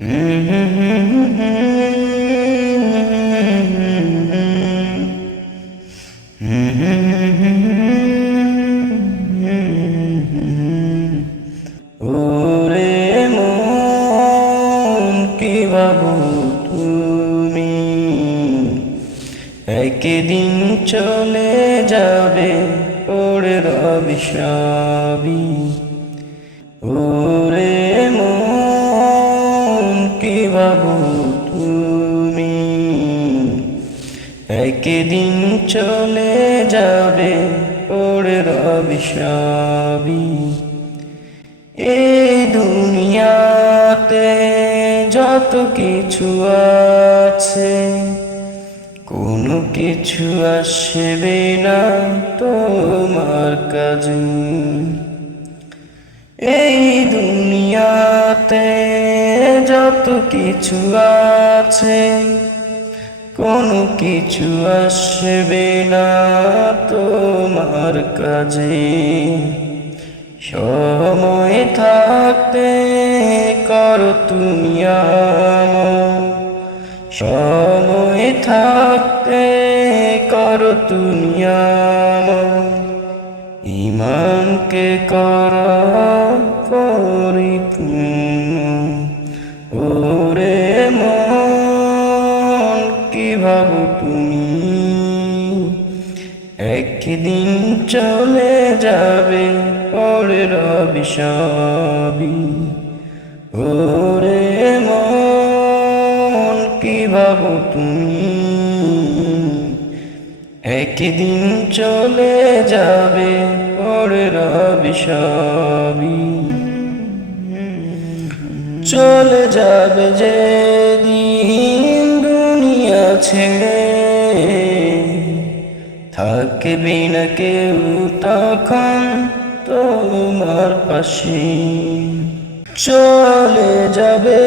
ওরে মন কি ভাবো তুমি, একদিন চলে যাবে ওরে রবি সবই। ওরে মন কি ভাবো তুমি, একদিন চলে যাবে ওরে রবি সবই। এই দুনিয়াতে যত কিছু আছে, কোনো কিছু আসবে না তোমার কাজে। এই দুনিয়াতে যত কিছু আছে, কোনো কিছু আসবে না তোমার কাজে। সময় থাকতে করো তুমি আমল, সময় থাকতে করো তুমি আমল, ঈমানকে করো পরিপূর্ণ। ওরে মন কি ভাবো তুমি, একদিন চলে যাবে ওরে রবি সবই। ওরে মন কি ভাবো তুমি, একদিন চলে যাবে ওরে রবি সবই। চলে যাবে যেদিন দুনিয়া ছেড়ে, থাকবে না কেউ তখন তোমার পাশে। চলে যাবে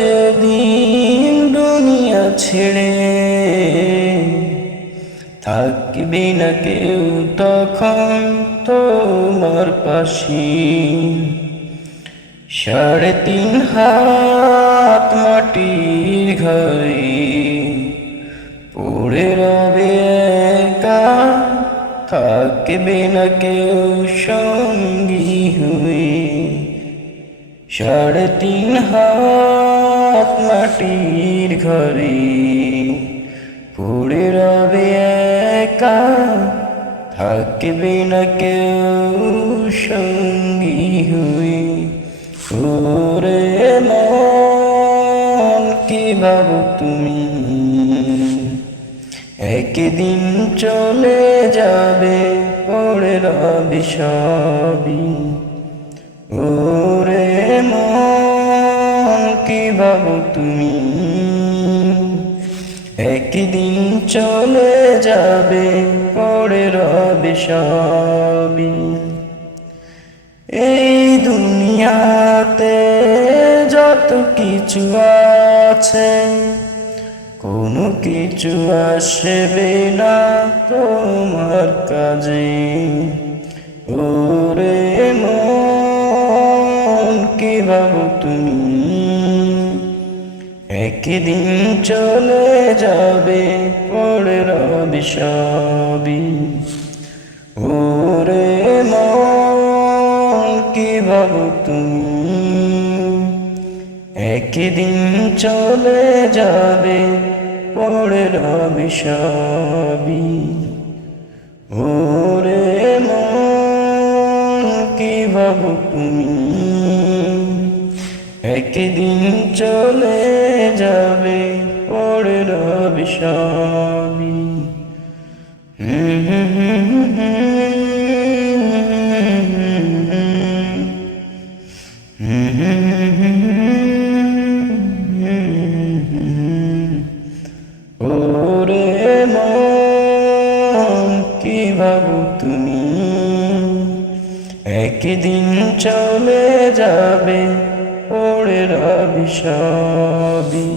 যেদিন দুনিয়া ছেড়ে, থাকবে না কেউ তখন তোমার পাশে। 3.5 হাত মাটির ঘরে পড়ে রবে একা, থাকবে না কেউ সঙ্গী হয়ে। 3.5 হাত মাটির ঘরে পড়ে রবে একা, থাকবে না কেউ সঙ্গী হয়ে। ওরে মন কি ভাবো তুমি, একদিন চলে যাবে ওরে রবি সবই। ওরে মন কি ভাবো তুমি, একদিন চলে যাবে ওরে রবি সবই। এই দুনিয়াতে যত কিছু আছে, কোনো কিছু আসবে না তোমার কাজে। ওরে মন কি ভাবো তুমি, একদিন চলে যাবে ওরে রবি সবই। ওরে মন কি ভাবো তুমি, একদিন চলে যাবে ওরে রবি সবই। ওরে মন কি ভাবো তুমি, একদিন চলে যাবে ওরে রবি সবই। ওরে মন কি ভাবো তুমি, একদিন চলে যাবে ওরে রবি সবই।